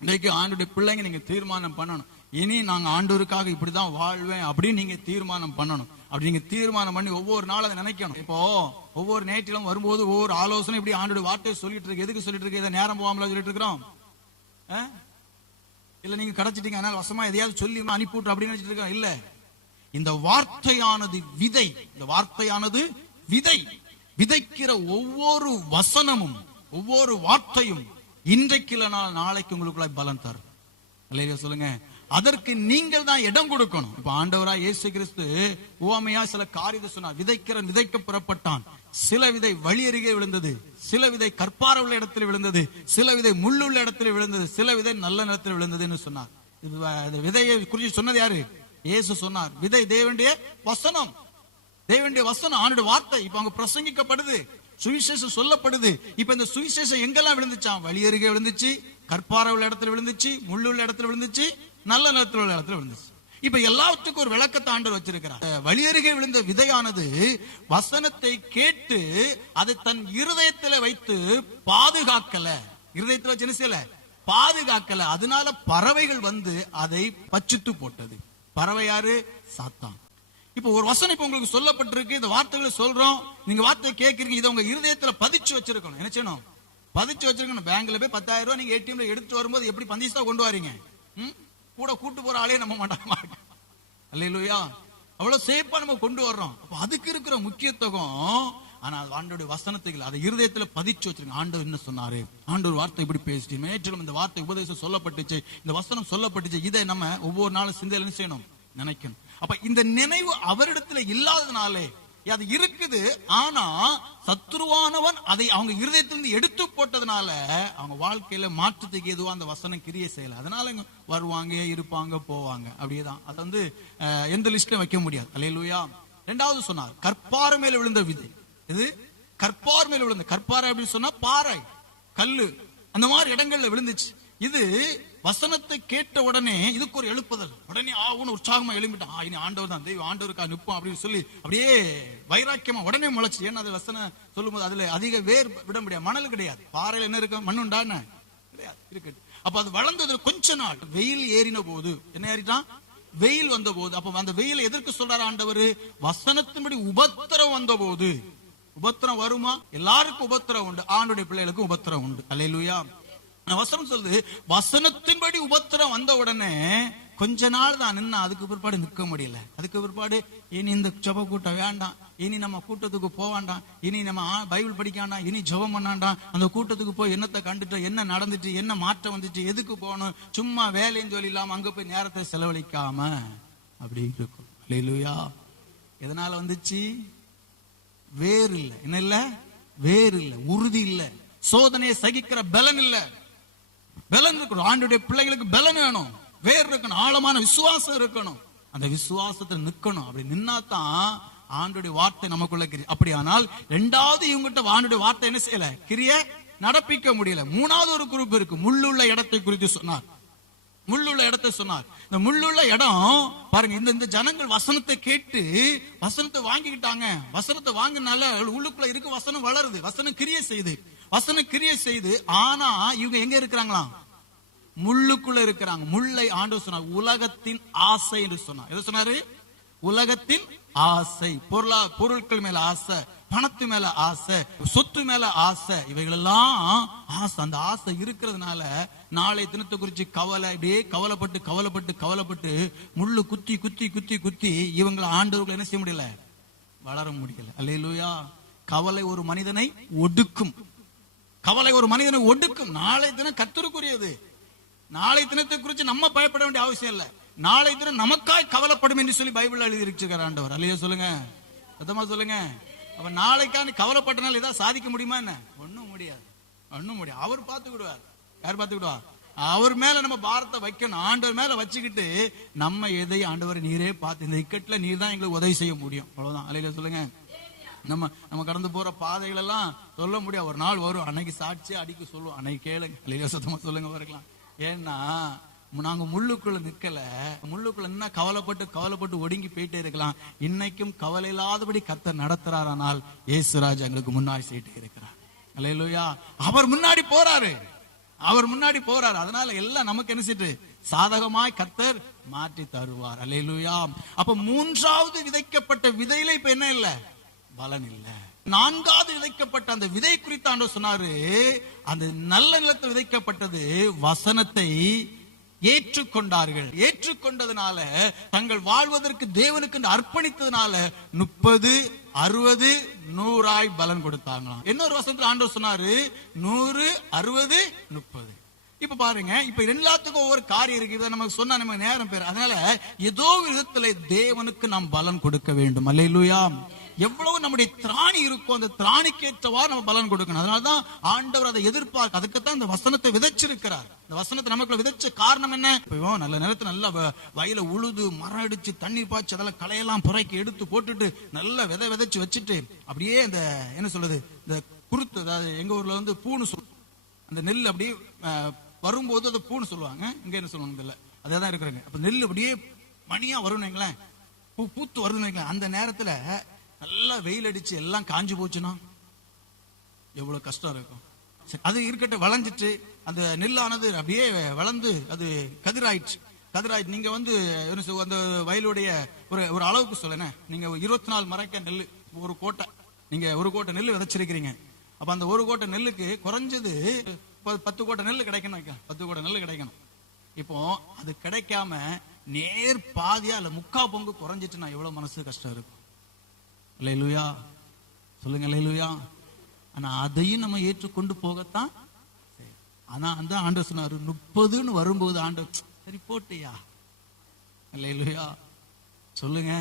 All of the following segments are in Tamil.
இன்னைக்கு ஆண்டோடைய பிள்ளைங்க நீங்க தீர்மானம் பண்ணணும். இனி நாங்க ஆண்டவருக்காக இப்படிதான் வாழ்வேன் அப்படின்னு நீங்க தீர்மானம் பண்ணணும். அப்படி நீங்க தீர்மானம் பண்ணி ஒவ்வொரு நாளும் அதை நினைக்கணும். இப்போ ஒவ்வொரு நேற்றிலும் வரும்போது ஒவ்வொரு ஆலோசனை இப்படி ஆண்டோட வார்த்தையை சொல்லிட்டு இருக்கு. எதுக்கு சொல்லிட்டு இருக்கு? இதை நேரம் போகாமல சொல்லிட்டு இருக்கிறோம் இல்ல? நீங்க கிடைச்சிட்டீங்க அதனால வசமா எதையாவது சொல்லி அனுப்பிவிட்டு அப்படின்னு நினைச்சிட்டு இருக்கோம் இல்ல. இந்த வார்த்தையானது விதை. இந்த வார்த்தையானது விதை. விதைக்கிற ஒவ்வொரு வசனமும் ஒவ்வொரு வார்த்தையும் இன்றைக்கு நாளைக்கு உங்களுக்குள்ள பலன் தரும். இல்லையா சொல்லுங்க. அதற்கு நீங்கள் தான் இடம் கொடுக்கணும். இப்ப ஆண்டவராய் இயேசு கிறிஸ்து உவமையா சில காரியத்தை சொன்னார். விதைக்க புறப்பட்டான். சில விதை வழி அருகே விழுந்தது, சில விதை கற்பார உள்ள இடத்துல விழுந்தது, சில விதை முள்ளுள்ள இடத்துல விழுந்தது, சில விதை நல்ல நிலத்தில் விழுந்ததுன்னு சொன்னார். விதையை குறித்து சொன்னது யாரு? இயேசு சொன்னார். விதை தேவனுடைய வசனம். தேவனுடைய வசனம் ஆண்டோட வார்த்தை இப்ப அங்க பிரசங்கிக்கப்படுது, சுவிசேஷம் சொல்லப்படுது. இப்ப இந்த சுவிசேஷம் எங்கெல்லாம் விழுந்துச்சான்? வழி அருகே விழுந்துச்சு, கற்பார உள்ள இடத்துல விழுந்துச்சு, முள்ளுள்ள இடத்துல விழுந்துச்சு, நல்ல நிலத்தில் உள்ள இடத்துல விழுந்துச்சு. இப்ப எல்லாத்துக்கும் ஒரு விளக்கத்தை ஆண்டவர் வச்சிருக்கிறார். வழி அருகே விழுந்த விதையானது வசனத்தை கேட்டு அதை தன் இருதயத்துல வைத்து பாதுகாக்கல. இருதயத்துல வச்சு என்ன செய்யல? பாதுகாக்கல. அதனால பறவைகள் வந்து அதை பச்சித்து போட்டது. பறவை யாரு? சாத்தான். இப்ப ஒரு வசனம் இப்ப உங்களுக்கு சொல்லப்பட்டிருக்கு. இந்த வார்த்தைகளை சொல்றோம், நீங்க வார்த்தையை கேட்கறீங்க. இதை உங்க இருதயத்துல பதிச்சு வச்சிருக்கணும். என்ன செய்யணும்? பதிச்சு வச்சிருக்கணும். பேங்க்ல போய் 10,000 ரூபாய் நீங்க ஏடிஎம்ல எடுத்து வரும்போது எப்படி பந்திஸ்தா கொண்டு வரீங்க? கூட கூட்டு போற ஆளே நம்ப மாட்டாங்க. அல்லேலூயா. அவ்வளவு சேஃபா நம்ம கொண்டு வர்றோம். அப்ப அதுக்கு இருக்கிற முக்கியத்துவம். ஆனா ஆண்டோட வசனத்துக்கு அதை இருதயத்துல பதிச்சு வச்சிருங்க. ஆண்டவர் என்ன சொன்னாரு? ஆண்டவர் வார்த்தை இப்படி பேசிட்டு நேற்றிலும் இந்த வார்த்தை உபதேசம் சொல்லப்பட்டுச்சு, இந்த வசனம் சொல்லப்பட்டுச்சு. இதை நம்ம ஒவ்வொரு நாளும் சிந்தையில செய்யணும், நினைக்கணும். அப்ப இந்த நினைவு அவரிடத்துல இல்லாதனாலே அது இருக்குது. ஆனா சத்துருவானவன் அதை அவங்க இருதயத்திலிருந்து எடுத்து போட்டதுனால அவங்க வாழ்க்கையில மாற்றத்துக்கு எதுவா அந்த வசனம் கிரியை செய்யல. அதனால வருவாங்க, இருப்பாங்க, போவாங்க. அப்படியேதான். அதை வந்து எந்த லிஸ்ட்ல வைக்க முடியாது. அல்லேலூயா. இரண்டாவது சொன்னார் கற்பாறை மேல விழுந்த விதை. இது கற்பாறை மேல விழுந்த. கற்பாறை அப்படின்னு சொன்னா பாறை, கல்லு, அந்த மாதிரி இடங்கள்ல விழுந்துச்சு. இது வசனத்தை கேட்ட உடனே இதுக்கு ஒரு எழுப்புதல். உடனே ஆவுன்னு உற்சாகமா எழுப்பிட்டான். இனி ஆண்டவர் தான், தெய்வம் ஆண்டவருக்கா நிற்போம் அப்படின்னு சொல்லி அப்படியே வைராக்கியமா உடனே முளைச்சு. ஏன்னா அது வசனம் சொல்லும் போது அதுல அதிக வேர் விட முடியாது. மணல் கிடையாது. பாறையில என்ன இருக்கு? மண்ணுண்டான கிடையாது, இருக்கு. அப்ப அது வளர்ந்தது கொஞ்ச நாள். வெயில் ஏறின போது என்ன ஏறிட்டான்? வெயில் வந்த போது. அப்ப அந்த வெயில் எதற்கு சொல்றாரு ஆண்டவர்? வசனத்தின்படி உபத்திரம் வந்த போது. உபத்திரம் வருமா? எல்லாருக்கும் உபத்திரம் உண்டு. ஆண்டுடைய பிள்ளைகளுக்கும் உபத்திரம் உண்டு. அல்லேலூயா. வசனம் சொல்லுது வசனத்தின்படி உபத்திரம் வந்த உடனே கொஞ்ச நாள் தான் நின்னா. அதுக்கு பிற்பாடு நிற்க முடியல. அதுக்கு பிற்பாடு இனி இந்த ஜெப கூட்டம் வேண்டாம், இனி நம்ம கூட்டத்துக்கு போவாண்டாம், இனி நம்ம பைபிள் படிக்காண்டாம், இனி ஜெபம் பண்ணாண்டாம். அந்த கூட்டத்துக்கு போய் என்னத்தை கண்டுட்டு, என்ன நடந்துச்சு, என்ன மாற்றம் வந்துச்சு, எதுக்கு போகணும், சும்மா வேலைன்னு சொல்லி இல்லாம அங்க போய் நேரத்தை செலவழிக்காம அப்படி இருக்கும். அல்லேலூயா. எதனால வந்துச்சு? வேறு இல்ல. என்ன இல்ல? வேறு இல்ல, உறுதி இல்ல, சோதனையை சகிக்கிற பலன் இல்ல. பலன் இருக்கணும். ஆண்டுடைய பிள்ளைகளுக்கு பலன் வேணும், வேர் இருக்கணும், ஆழமான விசுவாசம் இருக்கணும். அந்த விசுவாசத்துல நிக்கணும். அப்படி நின்னாதான் ஆண்டுடைய வார்த்தை நமக்குள்ள கிரியை. அப்படியானால் இரண்டாவது இவங்கிட்ட ஆண்டுடைய வார்த்தை என்ன செய்யல? கிரிய நடப்பிக்க முடியல. மூணாவது ஒரு குரூப் இருக்கு. முள்ளுள்ள இடத்தை குறித்து சொன்னார். முள்ளுள்ள இடத்தை சொன்னார். இந்த முள்ளுள்ள இடம் பாருங்க. இந்த ஜனங்கள் வசனத்தை கேட்டு வசனத்தை வாங்கிக்கிட்டாங்க. வசனத்தை வாங்கினால உள்ளுக்குள்ள இருக்கு வசனம் வளருது, வசனம் கிரியை செய்து, வசனம் கிரியை செய்து. ஆனா இவங்க எங்க இருக்கிறாங்களா? முள்ளுக்குள்ள இருக்கிறாங்க. முள்ளை ஆண்டவர் சொன்னார் உலகத்தின் ஆசை என்று சொன்னார். எது சொன்னாரு? உலகத்தின் ஆசை. பொருட்கள் மேல ஆசை, பணத்து மேல ஆசை, சொத்து மேல ஆசை, இவைகள் எல்லாம் ஆசை. அந்த ஆசை இருக்கிறதுனால நாளை தினத்தை குறிச்சு கவலை, இப்படியே கவலைப்பட்டு கவலைப்பட்டு கவலைப்பட்டு முள்ளு குத்தி குத்தி குத்தி குத்தி இவங்களை ஆண்டவர்கள் என்ன செய்ய முடியல? வளர முடியல. அல்லேலூயா. கவலை ஒரு மனிதனை ஒடுக்கும். கவலை ஒரு மனிதனை ஒடுக்கும். நாளை தினம் கர்த்தருக்குரியது. நாளை தினத்தை குறித்து நம்ம பயப்பட வேண்டிய அவசியம் இல்லை. நாளை தினம் நமக்காய் கவலைப்படும் என்று சொல்லி பைபிள் எழுதி இருக்கிறார் ஆண்டவர். அல்லையா சொல்லுங்க, சத்தமா சொல்லுங்க. அப்ப நாளைக்கான கவலைப்பட்டனால ஏதாவது சாதிக்க முடியுமா? என்ன? ஒண்ணும் முடியாது, ஒண்ணும் முடியாது. அவர் பார்த்துக்கிடுவார். யார் பார்த்துக்கிடுவார்? அவர் மேல நம்ம பாரத்தை வைக்கணும். ஆண்டவர் மேல வச்சுக்கிட்டு நம்ம எதை ஆண்டவர் நீரே பார்த்து இந்த இக்கட்ல நீர் தான் எங்களுக்கு உதவி செய்ய முடியும். அவ்வளவுதான். அல்லையா சொல்லுங்க. நம்ம கடந்து போற பாதைகள் எல்லாம் சொல்ல முடியாது. ஒரு நாள் வரும், அன்னைக்கு சாட்சி அடிக்க சொல்லுவோம். அன்னைக்கு கேளுங்க. அல்லையா சத்தமா சொல்லுங்க பார்க்கலாம். ஏன்னா நாங்க முள்ளுக்குள்ள நிக்கல. முள்ளுக்குள்ள என்ன கவலைப்பட்டு கவலைப்பட்டு ஒடுங்கி போயிட்டே இருக்கலாம். இன்னைக்கும் கவலை இல்லாதபடி கர்த்தர் நடத்துறாரானால் இயேசுராஜ் எங்களுக்கு முன்னாடி செய்யிட்டு இருக்கிறார். அல்லேலூயா. அவர் முன்னாடி போறாரு. அவர் முன்னாடி போறாரு. அதனால எல்லாம் நமக்கு என்ன செய்து சாதகமாய் கர்த்தர் மாற்றி தருவார். அல்லேலூயா. அப்ப மூன்றாவது விதைக்கப்பட்ட விதையில இப்ப என்ன இல்ல, பலன் இல்ல. நான்காவது விதைக்கப்பட்ட அந்த விதை குறித்து ஆண்டவர் சொன்னாரு, அந்த நல்ல நிலத்தில் விதைக்கப்பட்டது வசனத்தை ஏற்றுக்கொண்டார்கள். ஏற்றுக்கொண்டதுனால, தங்கள் வாழ்வதற்கு தேவனுக்கு அர்ப்பணித்ததுனால 30, 60, 100 பலன் கொடுத்தாங்களாம். இன்னொரு வசனத்துல ஆண்டவர் சொன்னாரு 100, 60, 30. இப்ப பாருங்க, இப்ப எல்லாத்துக்கும் ஒவ்வொரு காரியம் இருக்கு. இதை நமக்கு சொன்னா நமக்கு நேரம் பேர். அதனால ஏதோ விதத்துல தேவனுக்கு நாம் பலன் கொடுக்க வேண்டும். அல்லேலூயா. எவ்வளவு நம்முடைய திராணி இருக்கோ அந்த திராணிக்கு ஏற்றவாறு நம்ம பலன் கொடுக்கணும். அதனாலதான் ஆண்டவர் அதை எதிர்பார்க்க, அதுக்குத்தான் இந்த வசனத்தை விதைச்சிருக்கிறார். இந்த வசனத்தை நமக்குள்ள விதைச்ச காரணம் என்ன? நல்ல நேரத்துல நல்ல வயல உழுது மரம் அடிச்சு தண்ணீர் பாய்ச்சி அதெல்லாம் களையெல்லாம் புறைக்கி எடுத்து போட்டுட்டு நல்ல விதைச்சு வச்சுட்டு அப்படியே இந்த என்ன சொல்றது, இந்த குருத்து, அதாவது எங்க ஊர்ல வந்து பூன்னு சொல்லுவோம். அந்த நெல் அப்படியே வரும்போது அதை பூன்னு சொல்லுவாங்க, இங்க என்ன சொல்லுவாங்க இல்ல, அதேதான் இருக்கிறாங்க. அப்ப நெல் அப்படியே மணியா வரும்னுங்களேன், பூத்து வருதுன்னு அந்த நேரத்துல நல்லா வெயில் அடிச்சு எல்லாம் காஞ்சு போச்சுன்னா எவ்வளவு கஷ்டம் இருக்கும். அது இருக்கட்டும், வளைஞ்சிட்டு அந்த நெல்லானது அப்படியே வளர்ந்து அது கதிராயிடுச்சு. நீங்க வந்து அந்த வயலுடைய ஒரு அளவுக்கு சொல்லுங்க, நீங்க 24 மரக்க நெல் ஒரு கோட்டை, நீங்க ஒரு கோட்டை நெல் விதைச்சிருக்கிறீங்க. அப்ப அந்த ஒரு கோட்டை நெல்லுக்கு குறைஞ்சது 10 கோட்டை நெல் கிடைக்கணும். 10 கோட்டை நெல் கிடைக்கணும். இப்போ அது கிடைக்காம நேர் பாதியா இல்ல 3/4 பங்கு குறைஞ்சிட்டுனா எவ்வளவு மனசு கஷ்டம் இருக்கும். அல்லேலூயா சொல்லுங்க, அல்லேலூயா. ஆனா அதையும் நம்ம ஏற்றுக்கொண்டு போகத்தான். ஆனா அந்த ஆண்டவர் சொன்னாரு 30ன்னு வரும்போது ஆண்டவர் சரி போட்டியா, அல்லேலூயா சொல்லுங்க.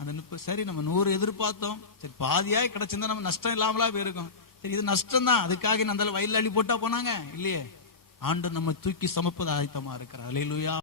அந்த 30 சரி, நம்ம 100 எதிர்பார்த்தோம், சரி பாதியாய் கிடைச்சிருந்தா நம்ம நஷ்டம் இல்லாமலா போயிருக்கும். சரி இது நஷ்டம் தான், அதுக்காக அந்த வயல்ல அள்ளி போட்டா போனாங்க இல்லையே. ஆண்டவர் நம்ம தூக்கி சமப்பது ஆயத்தமா இருக்கிறார். அல்லேலூயா.